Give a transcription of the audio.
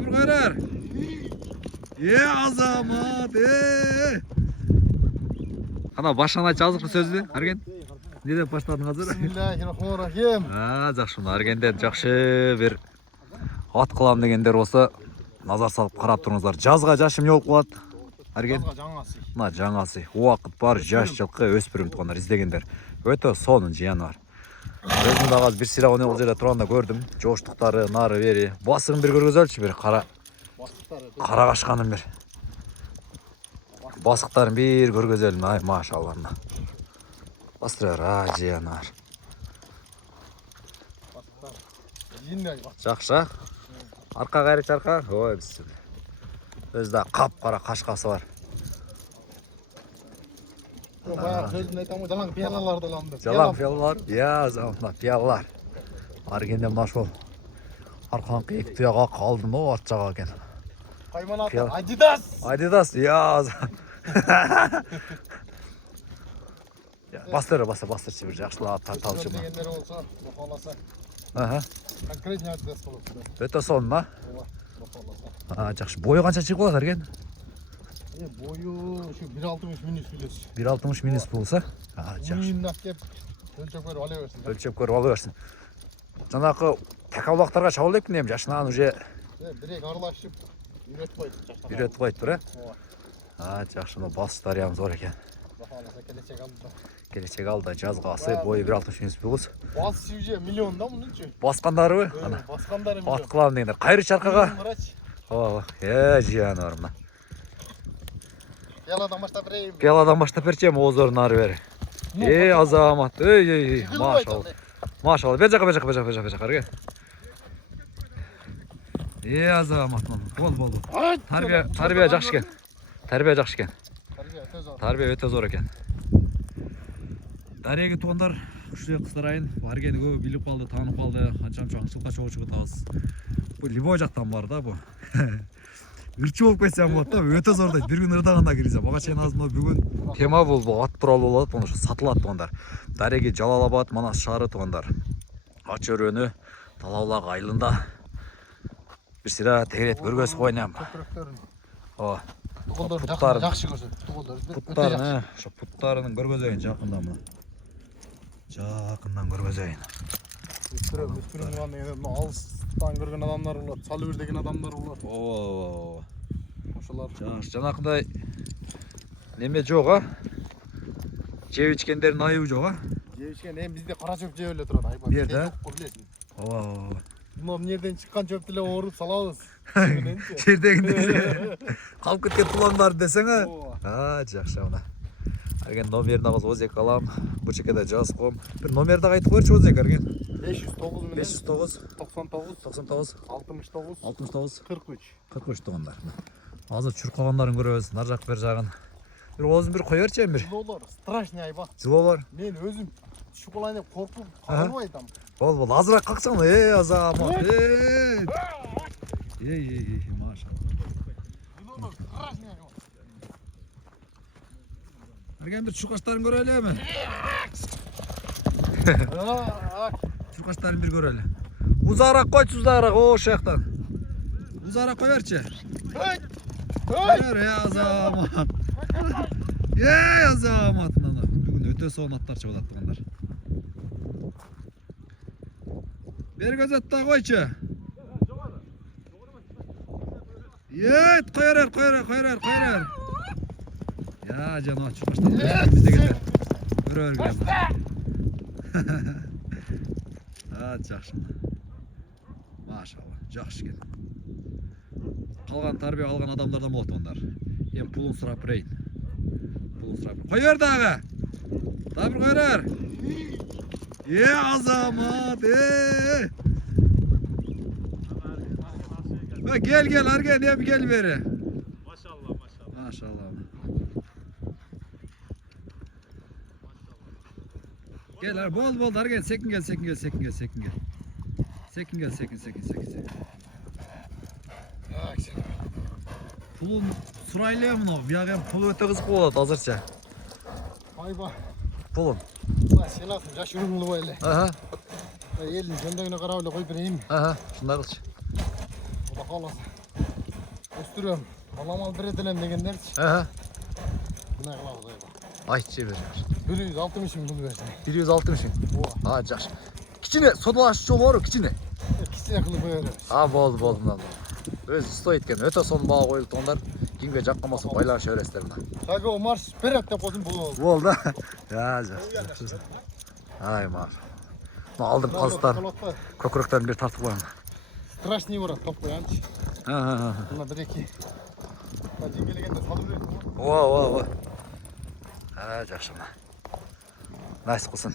Sabır koyar. Azamat. Ana başına жаздық сөзді, Арген? Не деп баштадың қазір? Bismillahirrahmanirrahim. Жақсы, Аргендер жақсы бір ат қылам дегендер осы назар салып қарап тұрыңыздар. Жазға жашым не болып қалады? Арген? Жазға жаңасы. Мына жаңасы. Уақыт бар, жаш жылқы өспірім туғандар іздегендер. Өте соның жияны бар. Өзім дағы бір сирағы не ол жерде тұрғанда көрдім. Жоштықтары, нары бері. Басығын бір көргізелші бір қара қашқаным бір. Басықтарын бір көргізелім. Ай, машалларына. Бастырар, жияны бар. Жақшы. Арқа ғайры чарқа. Ой, бісі. Өзді қап-қара қашқасы бар. Жалаң пиялаларды аламды. Жалаң пиялалар? Замына пиялалар. Аргенде машол. Арқан қиық тұяға қалдым о, ат жаға екен. Қайман аты Адидас. Адидас, Бастыр бір жақшылап тарталшы ма? Дегендері болса, бақаласа. Конкретный Адидас болады. Өте сон ма? Жақшы. Бойы қанша шығып болады, Арген? Бойы 1.60 минус білесіз. 1.60 минус болса? Жақшы. Миынақ кеп, өлчеп көріп ала берсін. Өлчеп көріп ала берсін. Жаңағы тәкаулақтарға шауыл епін дем, жашынан уже... Бірек аралашып, үйретіп қойды. Үйретіп қойды бұра? Жақшы, басыштар ямыз бар екен. Келешек алды, жазғасы, бойы 1.60 минус болыз. Басы сүйже миллионда мұның че? Басқандары бі? Басқандары миллион. Ат қылам дегендер. Қайры шарқаға? Жияны барымна. Пияладан баштап берейім. Пияладан баштап берчем, озорын ары бері. Азамат, машалла. Машалла, бер жаққа, Арген. Азамат, бол. Тарбия жақшы кен. Тарбия өте зор екен. Дарияға туғандар, күште қыстарайын. Аргені көбі біліп қалды, танып қалды. Қаншамшы аңшылқа шоғы шығып тағыз. Бұл Либой жақтан бар да, бұл. Үрчі болып кетсем болады да, өте зордайды. Bir күн ырдағанда келесем. Оға шейін азымда бүгін тема бұл, ат туралы болады, бұны сатылады туғандар. Дарияға Жалалабад, Манас шары туғандар. Ат жөрөні, Талаулақ айлында. Bir сира тегерет көргөз қойнам. Пұттарының көргөзейін жақында мұны. Жақындан көргөзейін. Өспірім алыстан көрген адамдар болады, салы өрдеген адамдар болады. Жаңақындай неме жоға? Жев ішкендерін айы жоға? Жев ішкен, бізде қара чөп жев өлі тұрады. Берді? Мұны нерден шыққан чөптілі орып салауыз. Жердегінде қалып кеткен тұландар десеңі? Жақшы ауна. Арген номерін ағыз өзек алам. Бұл шекеде жаз қом. Бір номерді қайтып көрші өзек, Арген? 509 99 69 43 тұғандар. Азыр чүрқағандарын көрөз, нар жақ бер жағын. Bir өзім бір қойар чен бір? Жылолар, страшный айба. Жылолар? Мен өзім шұқылайын деп қорқып қалып айтам. Бол, азырақ қақсаң, Азамат, машалла. Жылолар, страшный айба. Арген бір чүрқаштарын көрәлі әмі? Чүрқаштарын бір көрәлі. Ұзарақ қойт, ұзарақ, о шаяқтан. Ұзарақ қойарчы. Азамат. Азамат. Бүгін өте соғын аттар шығып аттығандар. Бер көзетті қойчы. Қойарар. Жана чүрқаштан біздегендер. Көрер. Жақшы. Машалла, жақшы кен. Қалған тарбия алған адамдардан болады ондар. Пұлын сұрап бірейін. Қойыр дағы! Табыр қойырар! Азамат! Gel Argen, hep gel beri. Maşallah. Gel bol Argen, sekin gel. Sekin. Pulun sırayla mı o? Bir yakın pulu öte kızık oladı hazırca. Ayba. Pulun. Selasın, şaşırımlı böyle. Elin söndüğüne karavla koy bireyim. Şunlar kılç. O da kalasın. Өстүрөм. Балам ал бере делем дегендерчи. Мына кылабыз айба. Айтчы бер. 160 миң бул берсең. 160 миң. Ооба. Жаш. Кичине содалаш жол бар, кичине. Кичине кылып беребиз. Болды мындан. Өз стоит экен. Өтө сонун баа коюлгондор кимге жаккан болсо байланыша бересиздер мына. Шаго марш берет деп койдум бул. Болды. Жаш. Ай мар. Мына алдын казыктар, көкүрөктөрүн бир тартып коеюн. Страшный барат топ коянчы. Мына бир-эки. Мына жеңгелегенде салып берет. Ооба. Жакшы мына. Найс кылсын.